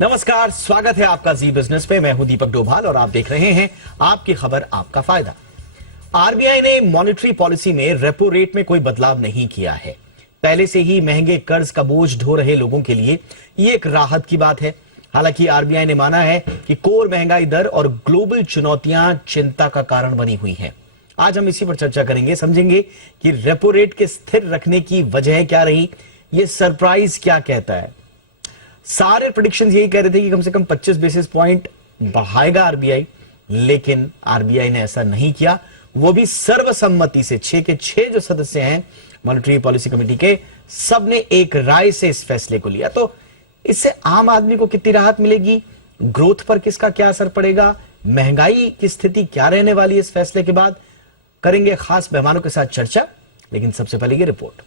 नमस्कार, स्वागत है आपका जी बिजनेस पे। मैं हूं दीपक डोभाल और आप देख रहे हैं आपकी खबर आपका फायदा। आरबीआई ने मॉनेटरी पॉलिसी में रेपो रेट में कोई बदलाव नहीं किया है। पहले से ही महंगे कर्ज का बोझ ढो रहे लोगों के लिए ये एक राहत की बात है। हालांकि आरबीआई ने माना है कि कोर महंगाई दर और ग्लोबल चुनौतियां चिंता का कारण बनी हुई हैं। आज हम इसी पर चर्चा करेंगे, समझेंगे कि रेपो रेट के स्थिर रखने की वजह क्या रही, ये सरप्राइज क्या कहता है। सारे प्रेडिक्शंस यही कह रहे थे कि कम से कम 25 बेसिस पॉइंट बढ़ाएगा आरबीआई, लेकिन आरबीआई ने ऐसा नहीं किया, वो भी सर्वसम्मति से। 6 के 6 जो सदस्य हैं मॉनेटरी पॉलिसी कमेटी के, सबने एक राय से इस फैसले को लिया। तो इससे आम आदमी को कितनी राहत मिलेगी, ग्रोथ पर किसका क्या असर पड़ेगा, महंगाई की स्थिति क्या रहने वाली है इस फैसले के बाद, करेंगे खास मेहमानों के साथ चर्चा। लेकिन सबसे पहले ये रिपोर्ट।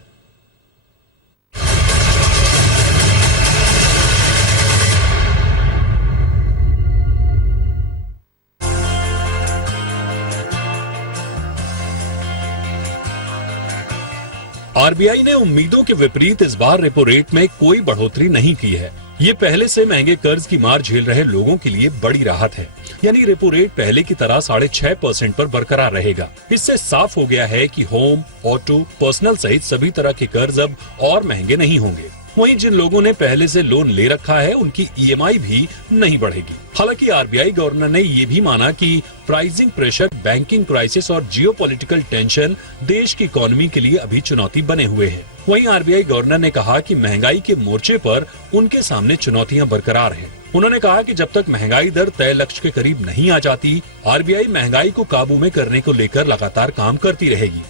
आरबीआई ने उम्मीदों के विपरीत इस बार रेपो रेट में कोई बढ़ोतरी नहीं की है। ये पहले से महंगे कर्ज की मार झेल रहे लोगों के लिए बड़ी राहत है। यानी रेपो रेट पहले की तरह 6.5% पर बरकरार रहेगा। इससे साफ हो गया है कि होम, ऑटो, पर्सनल सहित सभी तरह के कर्ज अब और महंगे नहीं होंगे। वहीं जिन लोगों ने पहले से लोन ले रखा है उनकी ईएमआई भी नहीं बढ़ेगी। हालांकि आरबीआई गवर्नर ने ये भी माना कि प्राइसिंग प्रेशर, बैंकिंग क्राइसिस और जियोपॉलिटिकल टेंशन देश की इकोनॉमी के लिए अभी चुनौती बने हुए हैं। वहीं आरबीआई गवर्नर ने कहा कि महंगाई के मोर्चे पर उनके सामने चुनौतियां बरकरार हैं। उन्होंने कहा कि जब तक महंगाई दर तय लक्ष्य के करीब नहीं आ जाती, आरबीआई महंगाई को काबू में करने को लेकर लगातार काम करती रहेगी।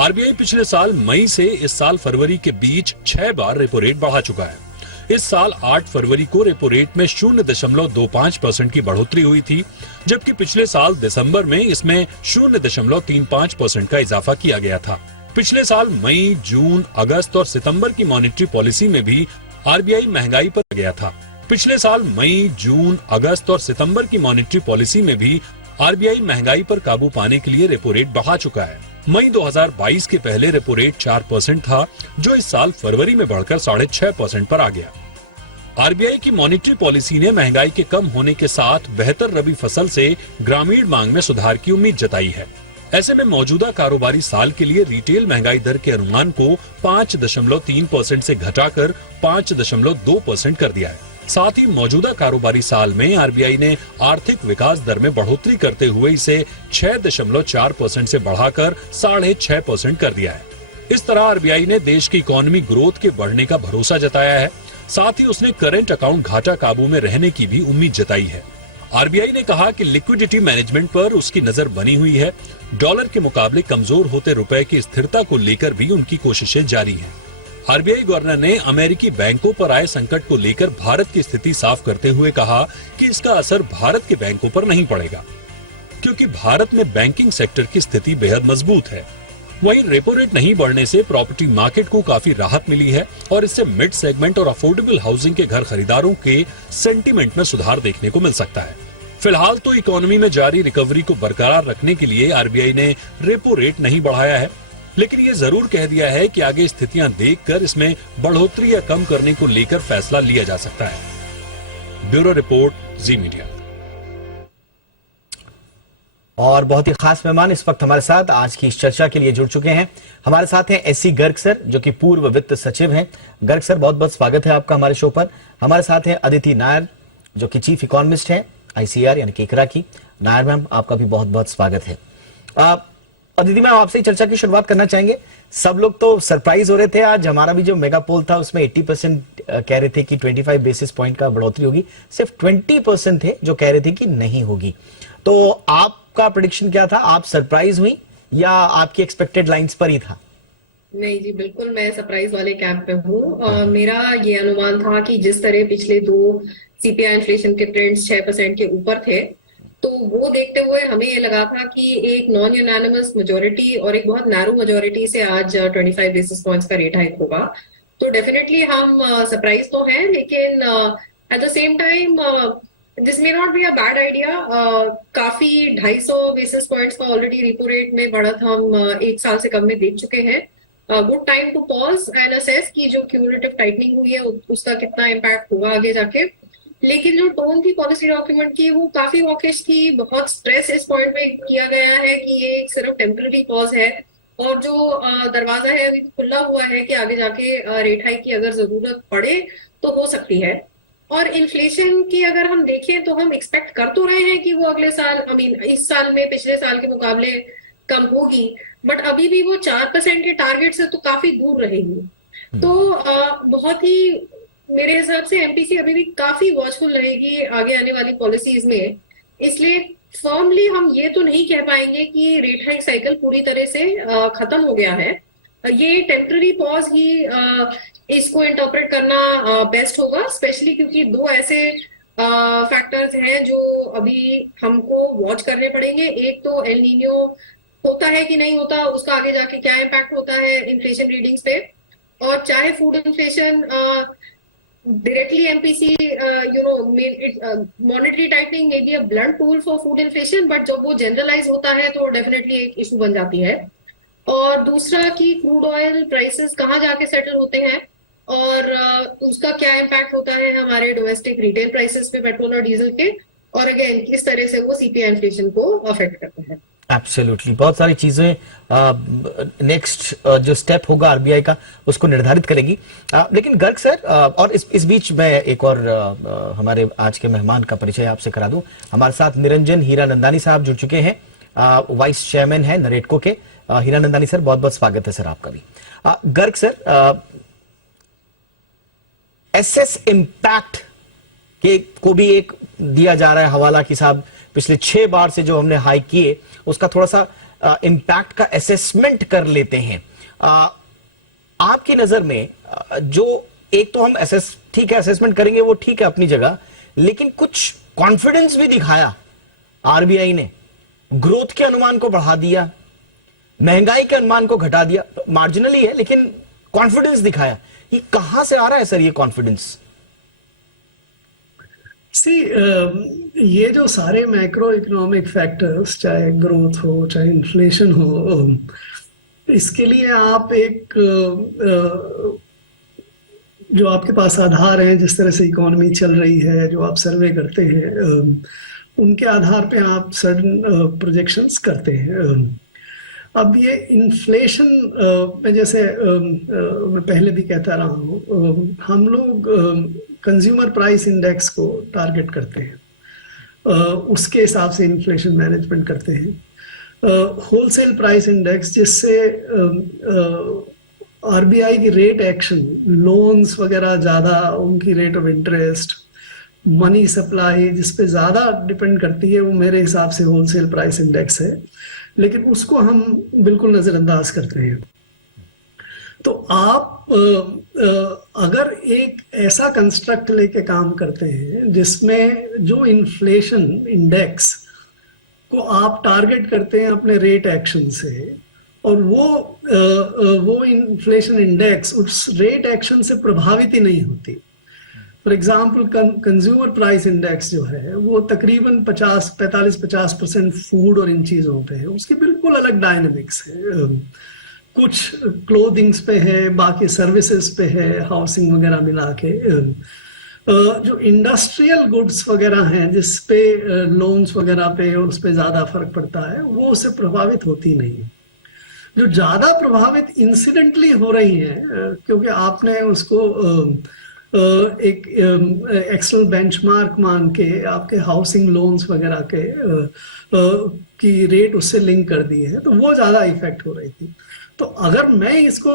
आरबीआई पिछले साल मई से इस साल फरवरी के बीच 6 बार रेपो रेट बढ़ा चुका है। इस साल 8 फरवरी को रेपो रेट में 0.25% की बढ़ोतरी हुई थी, जबकि पिछले साल दिसंबर में इसमें 0.35% का इजाफा किया गया था। पिछले साल मई, जून, अगस्त और सितंबर की मॉनेटरी पॉलिसी में भी आरबीआई महंगाई पर गया था। पिछले साल मई, जून, अगस्त और सितंबर की मॉनेटरी पॉलिसी में भी आरबीआई महंगाई पर काबू पाने के लिए रेपो रेट बढ़ा चुका है। मई 2022 के पहले रेपो रेट 4% था, जो इस साल फरवरी में बढ़कर 6.5% पर आ गया। आरबीआई की मॉनेटरी पॉलिसी ने महंगाई के कम होने के साथ बेहतर रबी फसल से ग्रामीण मांग में सुधार की उम्मीद जताई है। ऐसे में मौजूदा कारोबारी साल के लिए रिटेल महंगाई दर के अनुमान को 5.3% से घटाकर 5.2% कर दिया है। साथ ही मौजूदा कारोबारी साल में आरबीआई ने आर्थिक विकास दर में बढ़ोतरी करते हुए इसे 6.4% से बढ़ाकर 6.5% कर दिया है। इस तरह आरबीआई ने देश की इकोनॉमी ग्रोथ के बढ़ने का भरोसा जताया है। साथ ही उसने करंट अकाउंट घाटा काबू में रहने की भी उम्मीद जताई है। आरबीआई ने कहा कि लिक्विडिटी मैनेजमेंट पर उसकी नजर बनी हुई है। डॉलर के मुकाबले कमजोर होते रुपए की स्थिरता को लेकर भी उनकी कोशिशें जारी हैं। आरबीआई गवर्नर ने अमेरिकी बैंकों पर आए संकट को लेकर भारत की स्थिति साफ करते हुए कहा कि इसका असर भारत के बैंकों पर नहीं पड़ेगा, क्योंकि भारत में बैंकिंग सेक्टर की स्थिति बेहद मजबूत है। वहीं रेपो रेट नहीं बढ़ने से प्रॉपर्टी मार्केट को काफी राहत मिली है और इससे मिड सेगमेंट और अफोर्डेबल हाउसिंग के घर खरीदारों के सेंटीमेंट में सुधार देखने को मिल सकता है। फिलहाल तो इकोनॉमी में जारी रिकवरी को बरकरार रखने के लिए आरबीआई ने रेपो रेट नहीं बढ़ाया है, लेकिन ये जरूर कह दिया है कि आगे स्थितियां देखकर इसमें बढ़ोतरी या कम करने को लेकर फैसला लिया जा सकता है। ब्यूरो रिपोर्ट, जी मीडिया। और बहुत ही खास मेहमान इस वक्त हमारे साथ आज की इस चर्चा के लिए जुड़ चुके हैं। हमारे साथ हैं एससी गर्ग सर, जो कि पूर्व वित्त सचिव हैं। गर्ग सर, बहुत बहुत स्वागत है आपका हमारे शो पर। हमारे साथ हैं अदिति नायर, जो कि चीफ इकोनॉमिस्ट हैं आईसीआर यानी कि इकरा की। नायर मैम, आपका भी बहुत बहुत स्वागत है। अदिति मैम, आपसे चर्चा की शुरुआत करना चाहेंगे। सब लोग तो सरप्राइज हो रहे थे। आज हमारा भी जो मेगा पोल था उसमें 80% कह रहे थे कि 25 बेसिस पॉइंट का बढ़ोतरी होगी, सिर्फ 20% थे जो कह रहे थे कि नहीं होगी। तो आपका प्रेडिक्शन क्या था? आप सरप्राइज हुई या आपकी एक्सपेक्टेड लाइंस पर ही था? नहीं जी, बिल्कुल मैं सरप्राइज वाले कैंप पे हूँ। मेरा ये अनुमान था कि जिस तरह पिछले 2 सीपीआई इन्फ्लेशन के ट्रेंड्स 6% के ऊपर थे, तो वो देखते हुए हमें ये लगा था कि एक नॉन यूनानिमस मेजोरिटी और एक बहुत नैरो मेजोरिटी से आज 25 बेसिस पॉइंट्स का रेट हाइक होगा। तो डेफिनेटली हम सरप्राइज तो हैं, लेकिन at the same time this may not be a bad idea. काफी 250 बेसिस पॉइंट्स का ऑलरेडी रेपो रेट में बढ़त हम 1 साल से कम में देख चुके हैं। Good time to pause and assess कि जो क्यूमुलेटिव टाइटनिंग हुई है उसका कितना इम्पैक्ट होगा आगे जाके। लेकिन जो टोन थी पॉलिसी डॉक्यूमेंट की वो काफी हॉकिश थी। बहुत स्ट्रेस इस पॉइंट पे किया गया है कि ये एक सिर्फ टेम्पररी पॉज है और जो दरवाजा है अभी खुला हुआ है कि आगे जाके रेट हाइक की अगर जरूरत पड़े तो हो सकती है। और इन्फ्लेशन की अगर हम देखें तो हम एक्सपेक्ट कर तो रहे हैं कि वो अगले साल इस साल में पिछले साल के मुकाबले कम होगी, बट अभी भी वो 4% के टारगेट से तो काफी दूर रहेगी। तो बहुत ही मेरे हिसाब से एमपीसी अभी भी काफी वॉचफुल रहेगी आगे आने वाली पॉलिसीज में। इसलिए फर्मली हम ये तो नहीं कह पाएंगे कि रेट हाइक साइकिल पूरी तरह से खत्म हो गया है। ये टेम्पररी पॉज ही इसको इंटरप्रेट करना बेस्ट होगा, स्पेशली क्योंकि दो ऐसे फैक्टर्स हैं जो अभी हमको वॉच करने पड़ेंगे। एक तो एल नीनो होता है कि नहीं होता, उसका आगे जाके क्या इम्पैक्ट होता है इन्फ्लेशन रीडिंग्स पे, और चाहे food inflation directly MPC, monetary tightening may be a blunt tool for food inflation, but जब वो generalize होता है तो डेफिनेटली एक इशू बन जाती है। और दूसरा कि क्रूड ऑयल प्राइसेस कहाँ जाके सेटल होते हैं और उसका क्या इम्पैक्ट होता है हमारे डोमेस्टिक रिटेल प्राइसेस पे पेट्रोल और डीजल के, और अगेन किस तरह से वो सीपीआई इन्फ्लेशन को अफेक्ट करता है। एब्सोल्युटली, बहुत सारी चीजें नेक्स्ट जो स्टेप होगा आरबीआई का उसको निर्धारित करेगी। लेकिन गर्ग सर, और इस बीच मैं एक और हमारे आज के मेहमान का परिचय आपसे करा दूं। हमारे साथ निरंजन हीरानंदानी साहब जुड़ चुके हैं, वाइस चेयरमैन है नरेटको के। हीरानंदानी सर, बहुत बहुत स्वागत है सर आपका भी। गर्ग सर, एसएस इम्पैक्ट के को भी एक दिया जा रहा है हवाला कि साहब पिछले 6 बार से जो हमने हाइक किए उसका थोड़ा सा इम्पैक्ट का असेसमेंट कर लेते हैं। आपकी नजर में जो एक तो हम ठीक है असेसमेंट करेंगे वो ठीक है अपनी जगह, लेकिन कुछ कॉन्फिडेंस भी दिखाया आरबीआई ने, ग्रोथ के अनुमान को बढ़ा दिया, महंगाई के अनुमान को घटा दिया, मार्जिनली है लेकिन कॉन्फिडेंस दिखाया। ये कहां से आ रहा है सर ये कॉन्फिडेंस? ये जो सारे मैक्रो इकोनॉमिक फैक्टर्स, चाहे ग्रोथ हो चाहे इन्फ्लेशन हो, इसके लिए आप एक जो आपके पास आधार है, जिस तरह से इकोनॉमी चल रही है, जो आप सर्वे करते हैं, उनके आधार पे आप सर्टेन प्रोजेक्शंस करते हैं। अब ये इन्फ्लेशन में जैसे मैं पहले भी कहता रहा हूँ, हम लोग कंज्यूमर प्राइस इंडेक्स को टारगेट करते हैं, उसके हिसाब से इन्फ्लेशन मैनेजमेंट करते हैं। होलसेल प्राइस इंडेक्स, जिससे आरबीआई की रेट एक्शन, लोन्स वगैरह ज़्यादा, उनकी rate of interest, money supply जिस पे ज़्यादा डिपेंड करती है, वो मेरे हिसाब से होलसेल प्राइस इंडेक्स है, लेकिन उसको हम बिल्कुल नज़रअंदाज करते हैं। तो आप अगर एक ऐसा कंस्ट्रक्ट लेके काम करते हैं जिसमें जो इन्फ्लेशन इंडेक्स को आप टारगेट करते हैं अपने रेट एक्शन से, और वो इन्फ्लेशन इंडेक्स उस रेट एक्शन से प्रभावित ही नहीं होती। For example, consumer price index जो है वो तकरीबन 45-50% फूड और इन चीज़ों पे है, उसकी बिल्कुल अलग डायनेमिक्स है। कुछ क्लोथिंग्स पे है, बाकी सर्विसेज पे है, हाउसिंग वगैरह मिला के। जो इंडस्ट्रियल गुड्स वगैरह हैं जिस पे लोन्स वगैरह पे उस पे ज़्यादा फर्क पड़ता है, वो उससे प्रभावित होती नहीं है। जो ज़्यादा प्रभावित इंसिडेंटली हो रही है, क्योंकि आपने उसको एक एक्सटर्नल बेंचमार्क मान के आपके हाउसिंग लोन्स वगैरह के की रेट उससे लिंक कर दी है, तो वो ज़्यादा इफेक्ट हो रही थी। तो अगर मैं इसको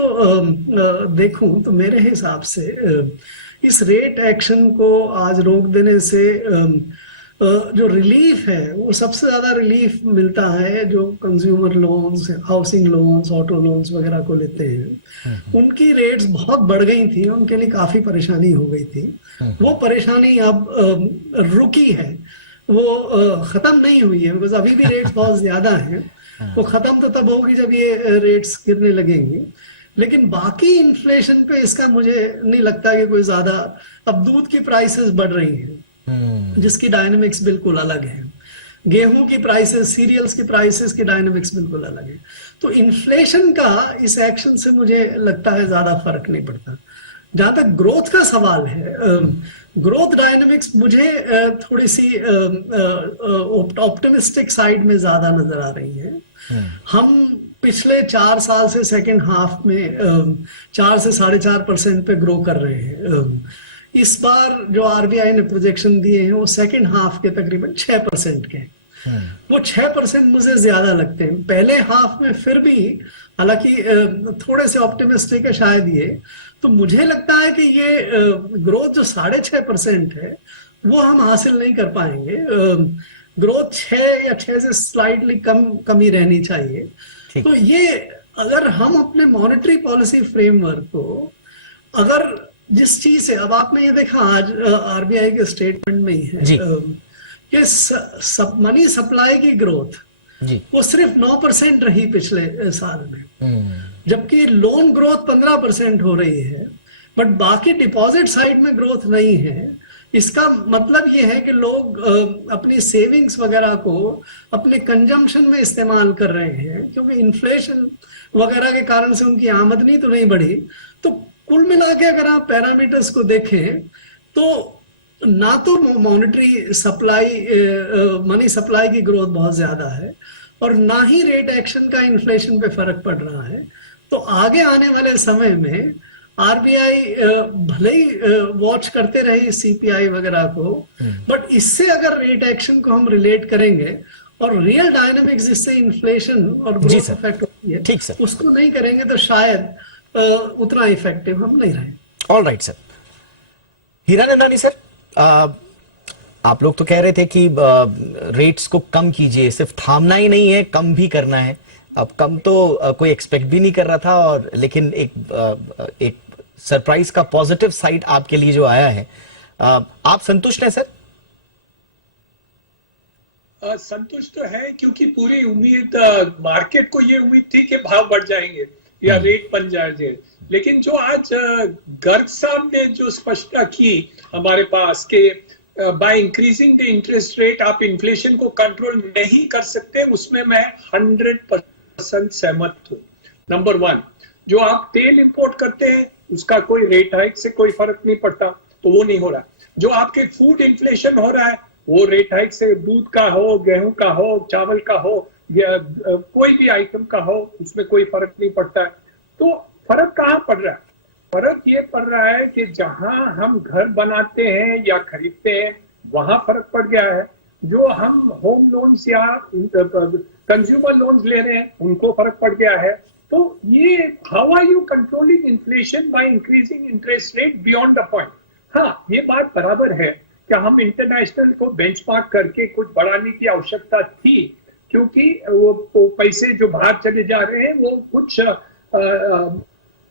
देखूं तो मेरे हिसाब से इस रेट एक्शन को आज रोक देने से जो रिलीफ है, वो सबसे ज़्यादा रिलीफ मिलता है जो consumer loans, housing loans, auto loans वगैरह को लेते हैं। उनकी रेट्स बहुत बढ़ गई थी, उनके लिए काफ़ी परेशानी हो गई थी। वो परेशानी अब रुकी है, वो ख़त्म नहीं हुई है, बिकॉज अभी भी रेट्स बहुत ज़्यादा हैं। वो ख़त्म तो तब होगी जब ये रेट्स गिरने लगेंगे, लेकिन बाकी इन्फ्लेशन पे इसका मुझे नहीं लगता कि कोई ज़्यादा। अब दूध की प्राइसेस बढ़ रही हैं जिसकी डायनेमिक्स बिल्कुल अलग है, गेहूं की प्राइसेस, सीरियल्स की प्राइसेस की डायनेमिक्स बिल्कुल अलग है। तो इन्फ्लेशन का इस एक्शन से मुझे लगता है ज्यादा फर्क नहीं पड़ता। जहां तक ग्रोथ का सवाल है, ग्रोथ डायनेमिक्स मुझे थोड़ी सी ऑप्टिमिस्टिक साइड में ज्यादा नजर आ रही है। हम पिछले 4 साल से सेकेंड हाफ में 4 से 4.5% पे ग्रो कर रहे हैं। इस बार जो आरबीआई ने प्रोजेक्शन दिए हैं वो सेकेंड हाफ के तकरीबन 6% के, वो 6% मुझे ज्यादा लगते हैं। पहले हाफ में फिर भी हालांकि थोड़े से ऑप्टिमिस्टिक है शायद ये, तो मुझे लगता है कि ये ग्रोथ जो 6.5% है वो हम हासिल नहीं कर पाएंगे। ग्रोथ 6 या 6 से स्लाइटली कम ही रहनी चाहिए। तो ये अगर हम अपने मॉनेटरी पॉलिसी फ्रेमवर्क को अगर जिस चीज से, अब आपने ये देखा आज आरबीआई के स्टेटमेंट में ही है कि मनी सप्लाई की ग्रोथ वो सिर्फ 9% रही पिछले साल में, जबकि लोन ग्रोथ 15% हो रही है, बट बाकी डिपॉजिट साइड में ग्रोथ नहीं है। इसका मतलब ये है कि लोग अपनी सेविंग्स वगैरह को अपने कंजम्पशन में इस्तेमाल कर रहे हैं, क्योंकि इन्फ्लेशन वगैरह के कारण से उनकी आमदनी तो नहीं बढ़ी। तो कुल मिला के अगर आप पैरामीटर्स को देखें तो ना तो मॉनेटरी सप्लाई मनी सप्लाई की ग्रोथ बहुत ज्यादा है और ना ही रेट एक्शन का इन्फ्लेशन पे फर्क पड़ रहा है। तो आगे आने वाले समय में आरबीआई भले ही वॉच करते रहे सीपीआई वगैरह को, बट इससे अगर रेट एक्शन को हम रिलेट करेंगे और रियल डायनामिक्स जिससे इन्फ्लेशन और ग्रोथ इफेक्ट होती है, ठीक सर, उसको नहीं करेंगे तो शायद उतना इफेक्टिव हम नहीं रहे। All right sir. Hiranandani sir, आप लोग तो कह रहे थे कि रेट्स को कम कीजिए, सिर्फ थामना ही नहीं है, कम भी करना है। अब कम तो कोई एक्सपेक्ट भी नहीं कर रहा था, और लेकिन एक सरप्राइज का पॉजिटिव साइड आपके लिए जो आया है, आप संतुष्ट हैं सर? संतुष्ट तो है, क्योंकि पूरी उम्मीद मार्केट को ये उम्मीद थी कि भाव बढ़ जाएंगे या रेट बन जाएंगे। लेकिन जो आज गर्ग साहब ने जो स्पष्टता की हमारे पास कि by increasing the interest rate आप इन्फ्लेशन को कंट्रोल नहीं कर सकते, उसमें मैं 100% सहमत हूँ। नंबर 1, जो आप तेल इंपोर्ट करते हैं उसका कोई रेट हाइक से कोई फर्क नहीं पड़ता, तो वो नहीं हो रहा। जो आपके फूड इन्फ्लेशन हो रहा है वो रेट हाइक से, दूध का हो, गेहूं का हो, चावल का हो, या कोई भी आइटम का हो, उसमें कोई फर्क नहीं पड़ता है। तो फर्क कहाँ पड़ रहा है? फर्क ये पड़ रहा है कि जहां हम घर बनाते हैं या खरीदते हैं वहां फर्क पड़ गया है। जो हम होम लोन्स या कंज्यूमर लोन्स ले रहे हैं उनको फर्क पड़ गया है। तो ये how are you controlling inflation by increasing interest rate beyond the point. हाँ, ये बात बराबर है कि हम इंटरनेशनल को बेंचमार्क करके कुछ बढ़ाने की आवश्यकता थी, क्योंकि वो पैसे जो बाहर चले जा रहे हैं वो कुछ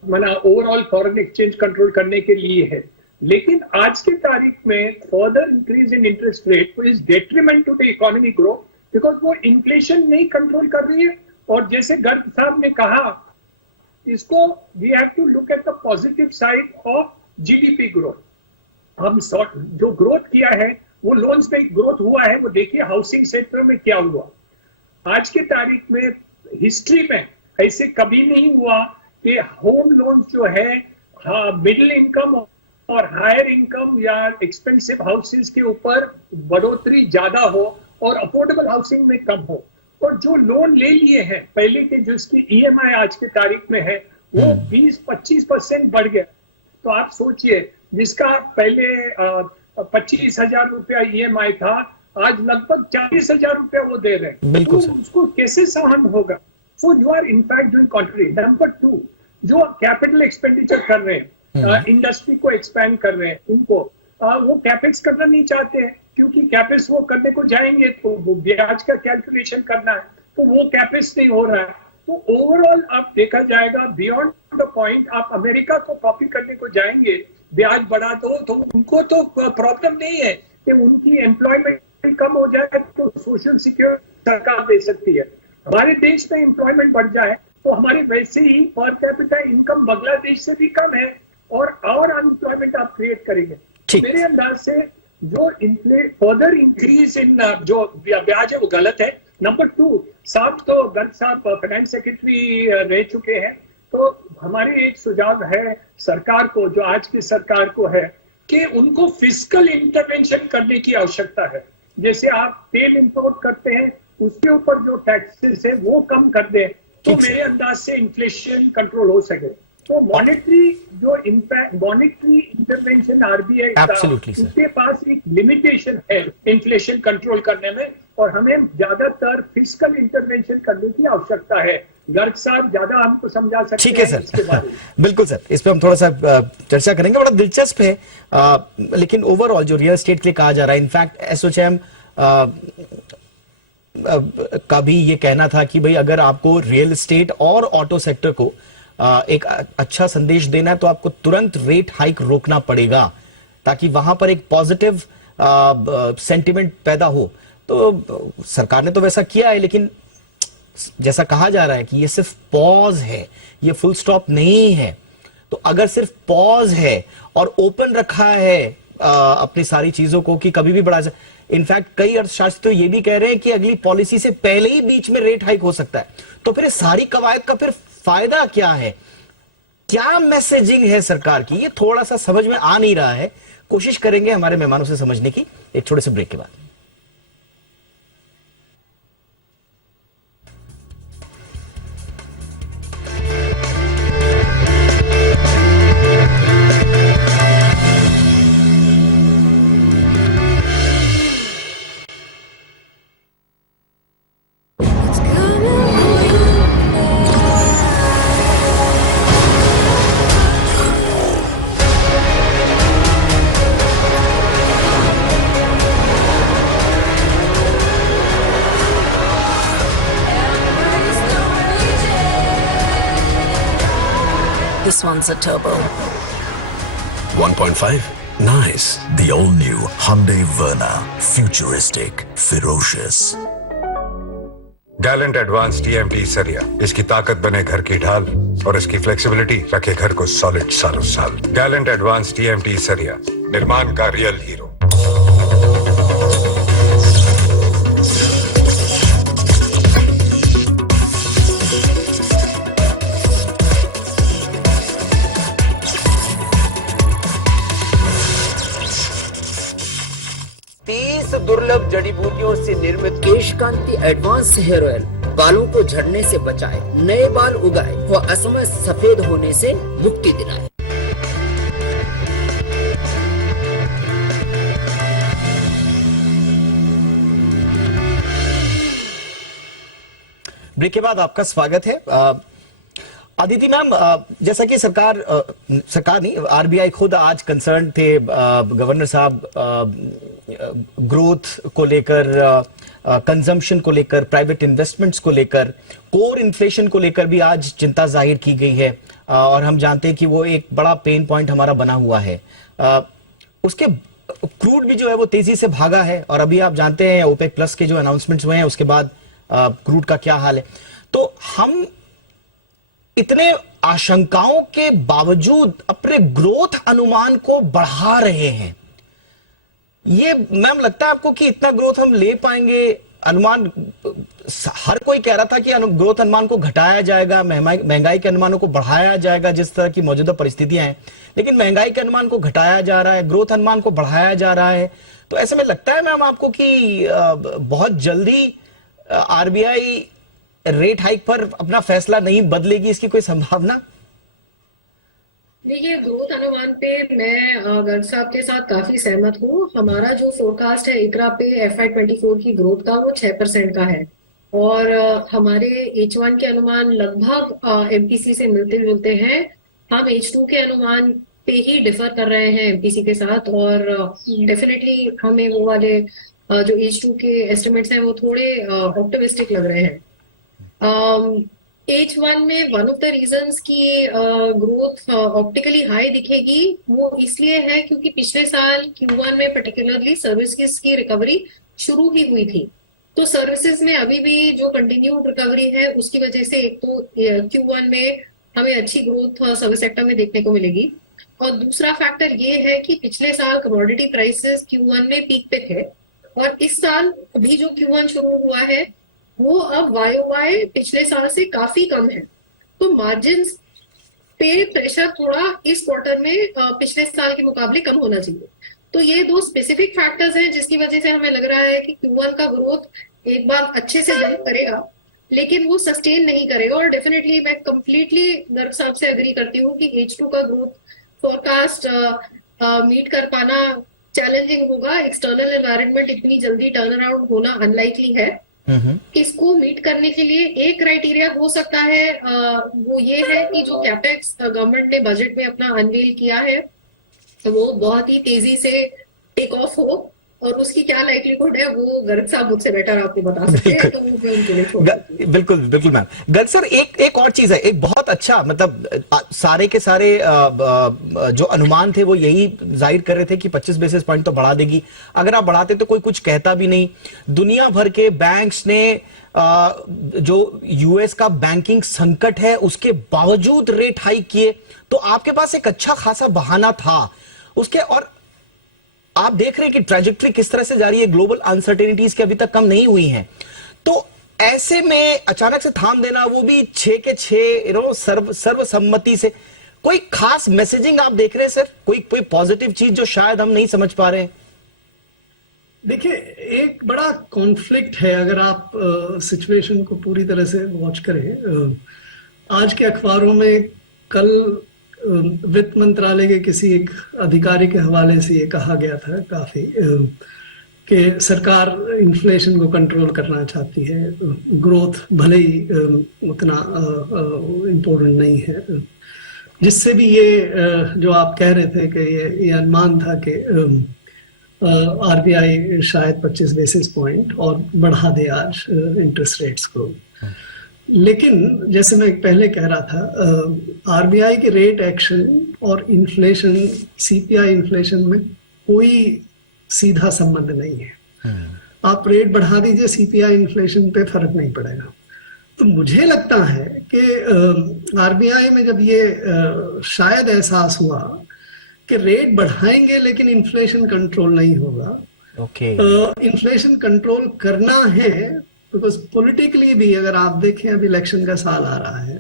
ओवरऑल फॉरेन एक्सचेंज कंट्रोल करने के लिए है। लेकिन आज की तारीख में further increase in interest rate is detriment to the economic growth, because वो इन्फ्लेशन नहीं कंट्रोल कर रही है। और जैसे गर्ग साहब ने कहा, इसको we have to look at the positive side of GDP growth. हम जो ग्रोथ किया है वो लोन्स में ग्रोथ हुआ है, वो देखिए हाउसिंग सेक्टर में क्या हुआ। आज की तारीख में हिस्ट्री में ऐसे कभी नहीं हुआ कि होम लोन्स जो है मिडिल इनकम और हायर इनकम या एक्सपेंसिव हाउसेस के ऊपर बढ़ोतरी ज्यादा हो और अफोर्डेबल हाउसिंग में कम हो। और जो लोन ले लिए हैं पहले के, जो इसकी ईएमआई आज की तारीख में है वो 20-25% बढ़ गया। तो आप सोचिए, जिसका पहले 25,000 रुपया ईएमआई था, आज लगभग 40,000 रुपया वो दे रहे हैं। तो उसको कैसे सहन होगा? So you are in fact doing contrary. Number 2, जो कैपिटल एक्सपेंडिचर कर रहे हैं, इंडस्ट्री को एक्सपैंड कर रहे हैं, उनको वो कैपेक्स करना नहीं चाहते हैं, क्योंकि कैपेक्स वो करने को जाएंगे तो वो ब्याज का कैलकुलेशन करना है, तो वो कैपेक्स नहीं हो रहा है। तो ओवरऑल आप देखा जाएगा बियॉन्ड द पॉइंट, आप अमेरिका को कॉपी करने को जाएंगे, ब्याज बढ़ा दो तो उनको तो प्रॉब्लम नहीं है कि उनकी एम्प्लॉयमेंट कम हो जाए तो सोशल सिक्योरिटी सरकार दे सकती है। हमारे देश में एम्प्लॉयमेंट बढ़ जाए तो हमारे वैसे ही पर कैपिटा इनकम बांग्लादेश से भी कम है और अनएम्प्लॉयमेंट आप क्रिएट करेंगे। मेरे अंदाज से जो फर्दर इंक्रीज इन जो ब्याज है वो गलत है। नंबर 2, साहब तो गर्ग साहब फाइनेंस सेक्रेटरी रह चुके हैं, तो हमारे एक सुझाव है सरकार को, जो आज की सरकार को है, कि उनको फिस्कल इंटरवेंशन करने की आवश्यकता है। जैसे आप तेल इंपोर्ट करते हैं, उसके ऊपर जो टैक्सेस है वो कम कर दें, तो मेरे अंदाज से इन्फ्लेशन कंट्रोल हो सके। तो मॉनेटरी इंटरवेंशन आरबीआई का, उसके पास एक लिमिटेशन है इन्फ्लेशन कंट्रोल करने में, और हमें ज्यादातर फिस्कल इंटरवेंशन करने की आवश्यकता है। गर्ग साहब ज्यादा हमको समझा सकते हैं। ठीक है सर, बिल्कुल सर, इस पे हम थोड़ा सा चर्चा करेंगे, बड़ा दिलचस्प है। लेकिन ओवरऑल जो रियल एस्टेट के लिए कहा जा रहा है, इनफैक्ट एसोचैम का भी ये कहना था कि भाई अगर आपको रियल एस्टेट और ऑटो सेक्टर को एक अच्छा संदेश देना है तो आपको तुरंत रेट हाइक रोकना पड़ेगा, ताकि वहां पर एक पॉजिटिव सेंटिमेंट पैदा हो। तो सरकार ने तो वैसा किया है, लेकिन जैसा कहा जा रहा है कि ये सिर्फ पॉज है, ये फुल स्टॉप नहीं है। तो अगर सिर्फ पॉज है और ओपन रखा है अपनी सारी चीजों को कि कभी भी बढ़ा, इनफैक्ट कई अर्थशास्त्री तो ये भी कह रहे हैं कि अगली पॉलिसी से पहले ही बीच में रेट हाइक हो सकता है। तो फिर सारी कवायद का फिर फायदा क्या है, क्या मैसेजिंग है सरकार की, ये थोड़ा सा समझ में आ नहीं रहा है। कोशिश करेंगे हमारे मेहमानों से समझने की एक छोटे से ब्रेक के बाद। This one's a turbo. 1.5? Nice. The all-new Hyundai Verna. Futuristic, ferocious. Gallant advance TMT सरिया, इसकी ताकत बने घर की ढाल और इसकी फ्लेक्सिबिलिटी रखे घर को सॉलिड सालों साल। गैलेंट एडवांस TMT सरिया, निर्माण का रियल हीरो। दुर्लभ जड़ी बूटियों से निर्मित केशकांति एडवांस हेयर ऑयल बालों को झड़ने से बचाए, नए बाल उगाए व असमय सफेद होने से मुक्ति दिलाए। ब्रेक के बाद आपका स्वागत है। अदिति मैम, जैसा कि सरकार नहीं, आरबीआई खुद आज कंसर्न थे, गवर्नर साहब ग्रोथ को लेकर, कंजम्पशन को लेकर, प्राइवेट इन्वेस्टमेंट्स को लेकर, कोर इन्फ्लेशन को लेकर भी आज चिंता जाहिर की गई है, और हम जानते हैं कि वो एक बड़ा पेन पॉइंट हमारा बना हुआ है। उसके क्रूड भी जो है वो तेजी से भागा है, और अभी आप जानते हैं ओपेक प्लस के जो अनाउंसमेंट्स हुए हैं उसके बाद क्रूड का क्या हाल है। तो हम इतने आशंकाओं के बावजूद अपने ग्रोथ अनुमान को बढ़ा रहे हैं। ये मैम लगता है आपको कि इतना ग्रोथ हम ले पाएंगे? अनुमान हर कोई कह रहा था कि ग्रोथ अनुमान को घटाया जाएगा, महंगाई के अनुमानों को बढ़ाया जाएगा जिस तरह की मौजूदा परिस्थितियां हैं, लेकिन महंगाई के अनुमान को घटाया जा रहा है, ग्रोथ अनुमान को बढ़ाया जा रहा है। तो ऐसे में लगता है मैम आपको कि बहुत जल्दी आरबीआई रेट हाइक पर अपना फैसला नहीं बदलेगी, इसकी कोई संभावना? देखिए, ग्रोथ अनुमान पे मैं गर्ग साहब के साथ काफी सहमत हूँ। हमारा जो फोरकास्ट है इकरा पे FY24 की ग्रोथ का वो 6% का है, और हमारे H1 के अनुमान लगभग MPC से मिलते जुलते हैं। हम H2 के अनुमान पे ही डिफर कर रहे हैं MPC के साथ, और डेफिनेटली हमें वो वाले जो H2 के एस्टिमेट्स हैं वो थोड़े ऑप्टिमिस्टिक लग रहे हैं। H1 में वन ऑफ द रीजंस की ग्रोथ ऑप्टिकली हाई दिखेगी वो इसलिए है क्योंकि पिछले साल Q1 में पर्टिकुलरली सर्विसेज की रिकवरी शुरू ही हुई थी। तो सर्विसेज में अभी भी जो कंटिन्यूड रिकवरी है उसकी वजह से एक तो Q1 में हमें अच्छी ग्रोथ सर्विस सेक्टर में देखने को मिलेगी, और दूसरा फैक्टर ये है कि पिछले साल कमोडिटी प्राइसेस Q1 में पीक पे थे, और इस साल अभी जो Q1 शुरू हुआ है वो अब YOY पिछले साल से काफी कम है। तो मार्जिन्स पे प्रेशर थोड़ा इस क्वार्टर में पिछले साल के मुकाबले कम होना चाहिए। तो ये दो स्पेसिफिक फैक्टर्स हैं जिसकी वजह से हमें लग रहा है कि Q1 का ग्रोथ एक बार अच्छे से जरूर करेगा, लेकिन वो सस्टेन नहीं करेगा। और डेफिनेटली मैं कंप्लीटली गर्ग साहब से एग्री करती हूँ कि H2 का ग्रोथ फोरकास्ट मीट कर पाना चैलेंजिंग होगा। एक्सटर्नल एनवायरनमेंट इतनी जल्दी टर्न अराउंड होना अनलाइकली है। इसको मीट करने के लिए एक क्राइटेरिया हो सकता है, वो ये है कि जो कैपेक्स गवर्नमेंट ने बजट में अपना अनवील किया है वो बहुत ही तेजी से टेक ऑफ हो, और उसकी क्या लाइक्लीहुड है वो गर्ग साहब मुझसे बेटर आपको बता सकते हैं। तो वो मैं उनके लिए छोड़ देती हूँ। बिल्कुल बिल्कुल मैम। गर्ग सर, एक और चीज है, एक बहुत अच्छा मतलब सारे के सारे जो अनुमान थे वो यही जाहिर कर रहे थे कि 25 बेसिस पॉइंट तो बढ़ा देगी। अगर आप बढ़ाते तो कोई कुछ कहता भी नहीं। दुनिया भर के बैंक्स ने जो यूएस का बैंकिंग संकट है उसके बावजूद रेट हाइक किए, तो आपके पास एक अच्छा खासा बहाना था उसके। और आप देख रहे हैं कि ट्रैजेक्टरी किस तरह से जा रही है, ग्लोबल अनसर्टेनिटीज के अभी तक कम नहीं हुई हैं। तो ऐसे में अचानक से थाम देना, वो भी 6 के 6 सर्वसम्मति से, कोई खास मैसेजिंग आप देख रहे हैं सर? कोई पॉजिटिव चीज जो शायद हम नहीं समझ पा रहे हैं? देखिए, एक बड़ा कॉन्फ्लिक्ट है अगर आप सिचुएशन को पूरी तरह से वॉच करें। आज के अखबारों में कल वित्त मंत्रालय के किसी एक अधिकारी के हवाले से ये कहा गया था काफी कि सरकार इन्फ्लेशन को कंट्रोल करना चाहती है, ग्रोथ भले ही उतना इम्पोर्टेंट नहीं है, जिससे भी ये जो आप कह रहे थे कि ये अनुमान था कि आरबीआई शायद 25 बेसिस पॉइंट और बढ़ा दे आज इंटरेस्ट रेट्स को। लेकिन जैसे मैं पहले कह रहा था, आरबीआई के रेट एक्शन और इन्फ्लेशन, सीपीआई इन्फ्लेशन में कोई सीधा संबंध नहीं है। आप रेट बढ़ा दीजिए, सीपीआई इन्फ्लेशन पे फर्क नहीं पड़ेगा। तो मुझे लगता है कि आरबीआई में जब ये शायद एहसास हुआ कि रेट बढ़ाएंगे लेकिन इन्फ्लेशन कंट्रोल नहीं होगा, इन्फ्लेशन कंट्रोल करना है, बिकॉज पॉलिटिकली भी अगर आप देखें अभी इलेक्शन का साल आ रहा है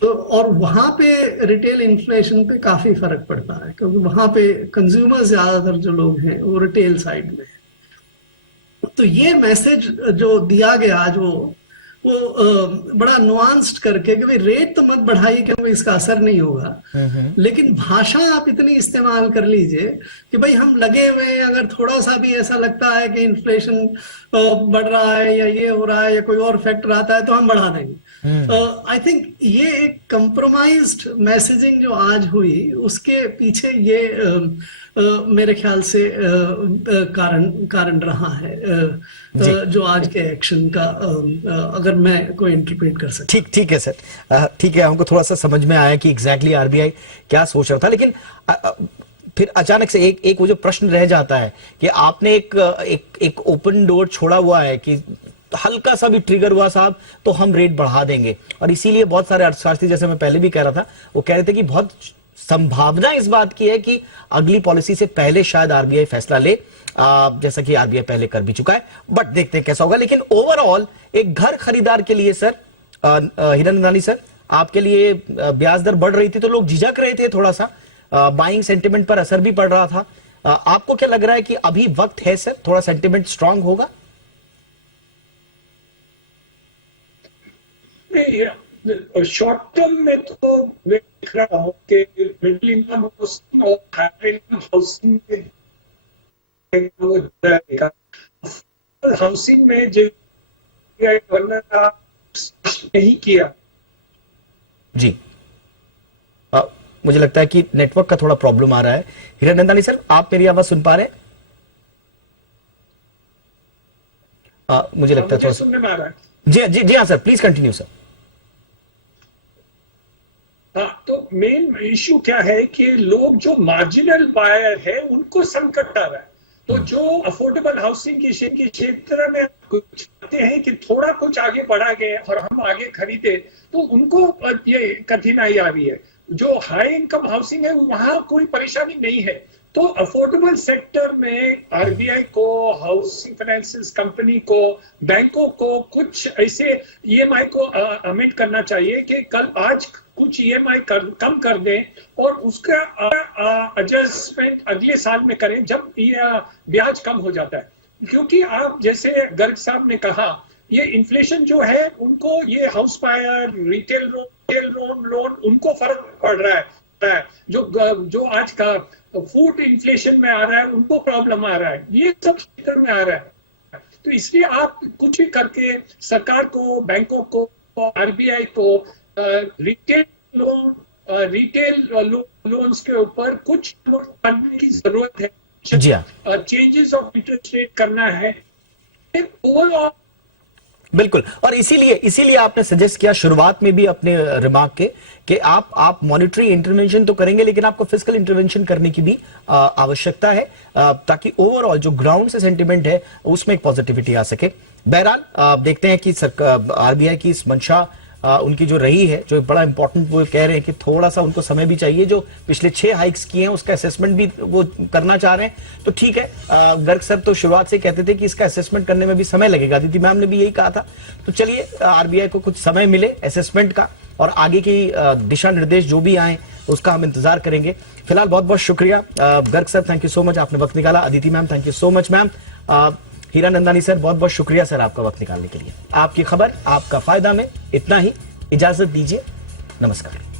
तो, और वहां पे रिटेल इन्फ्लेशन पे काफी फर्क पड़ता है, क्योंकि वहां पे कंज्यूमर ज्यादातर जो लोग हैं वो रिटेल साइड में है। तो ये मैसेज जो दिया गया आज वो बड़ा नुआंस्ड करके कि भाई रेट तो मत बढ़ाइए क्योंकि इसका असर नहीं होगा, लेकिन भाषा आप इतनी इस्तेमाल कर लीजिए कि भाई हम लगे हुए हैं, अगर थोड़ा सा भी ऐसा लगता है कि इन्फ्लेशन बढ़ रहा है या ये हो रहा है या कोई और फैक्टर आता है तो हम बढ़ा देंगे। आई थिंक ये एक कंप्रोमाइज्ड मैसेजिंग जो आज हुई उसके पीछे ये मेरे ख्याल से कारण रहा है जो आज के एक्शन का, अगर मैं कोई इंटरप्रेट कर सकता। ठीक है सर, ठीक है, हमको थोड़ा सा समझ में आया कि एग्जैक्टली आरबीआई क्या सोच रहा था। लेकिन फिर अचानक से एक वो जो प्रश्न रह जाता है कि आपने एक ओपन डोर छोड़ा हुआ है कि हल्का सा भी ट्रिगर हुआ साहब तो हम रेट बढ़ा देंगे, और इसीलिए बहुत सारे अर्थशास्त्री, जैसे मैं पहले भी कह रहा था, वो कह रहे थे कि बहुत संभावना इस बात की है कि अगली पॉलिसी से पहले शायद आरबीआई फैसला ले, जैसा कि आरबीआई पहले कर भी चुका है, बट देखते हैं कैसा होगा। लेकिन ओवरऑल एक घर खरीदार के लिए सर, हिरनंदानी सर, आपके लिए ब्याज दर बढ़ रही थी तो लोग झिझक रहे थे, थोड़ा सा बाइंग सेंटिमेंट पर असर भी पड़ रहा था। आपको क्या लग रहा है कि अभी वक्त है सर, थोड़ा सेंटिमेंट स्ट्रांग होगा? शॉर्ट टर्म में तो मैं देख रहा हूँ कि मिडिल इनकम हाउसिंग और हायर इनकम हाउसिंग हाउसिंग में जो नहीं किया जी, मुझे लगता है कि नेटवर्क का थोड़ा प्रॉब्लम आ रहा है। हिरनंदानी सर, आप मेरी आवाज सुन पा रहे हैं? मुझे लगता है थोड़ा सुनने में आ रहा है। जी हाँ सर, प्लीज कंटिन्यू सर। हाँ, तो मेन इश्यू क्या है कि लोग जो मार्जिनल बायर है उनको संकट आ रहा है। तो जो अफोर्डेबल हाउसिंग की क्षेत्र में चाहते हैं कि थोड़ा कुछ आगे बढ़ा गए और हम आगे खरीदे, तो उनको ये कठिनाई आ रही है। जो हाई इनकम हाउसिंग है वहां कोई परेशानी नहीं है, तो अफोर्डेबल सेक्टर में आरबीआई को, हाउसिंग फाइनेंस कंपनी को, बैंकों को कुछ ऐसे ईएमआई को अमेंड करना चाहिए कि कल आज कुछ ईएमआई कम कर दें और उसका एडजस्टमेंट अगले साल में करें जब ब्याज कम हो जाता है। क्योंकि आप जैसे गर्ग साहब ने कहा, ये इन्फ्लेशन जो है उनको, ये हाउस बायर, रिटेल लोन उनको फर्क पड़ रहा है। जो आज का फूड इन्फ्लेशन में आ रहा है उनको प्रॉब्लम आ रहा है, ये सब सेक्टर में आ रहा है। तो इसलिए आप कुछ भी करके सरकार को, बैंकों को, आरबीआई को रिटेल लोन्स के ऊपर कुछ करने की जरूरत है। जी हाँ, चेंजेस ऑफ इंटरेस्ट रेट करना है ओवरऑल। बिल्कुल। और इसीलिए आपने सजेस्ट किया शुरुआत में भी अपने रिमार्क के कि आप मॉनिटरी इंटरवेंशन तो करेंगे लेकिन आपको फिस्कल इंटरवेंशन करने की भी आवश्यकता है ताकि ओवरऑल जो ग्राउंड से सेंटिमेंट है उसमें एक पॉजिटिविटी आ सके। बहरहाल देखते हैं कि आरबीआई की इस मंशा उनकी जो रही है, जो बड़ा इंपॉर्टेंट, वो कह रहे हैं कि थोड़ा सा उनको समय भी चाहिए, जो पिछले 6 हाइक्स किए हैं उसका असेसमेंट भी वो करना चाह रहे हैं। तो ठीक है, गर्ग सर तो शुरुआत से कहते थे कि इसका असेसमेंट करने में भी समय लगेगा, अदिति मैम ने भी यही कहा था। तो चलिए आरबीआई को कुछ समय मिले असेसमेंट का और आगे की दिशा निर्देश जो भी आए उसका हम इंतजार करेंगे। फिलहाल बहुत बहुत शुक्रिया Garg sir, thank you so much, आपने वक्त निकाला। Aditi ma'am thank you so much ma'am. Hiranandani sir बहुत बहुत शुक्रिया सर आपका वक्त निकालने के लिए। आपकी खबर आपका फायदा में इतना ही, इजाजत दीजिए, नमस्कार।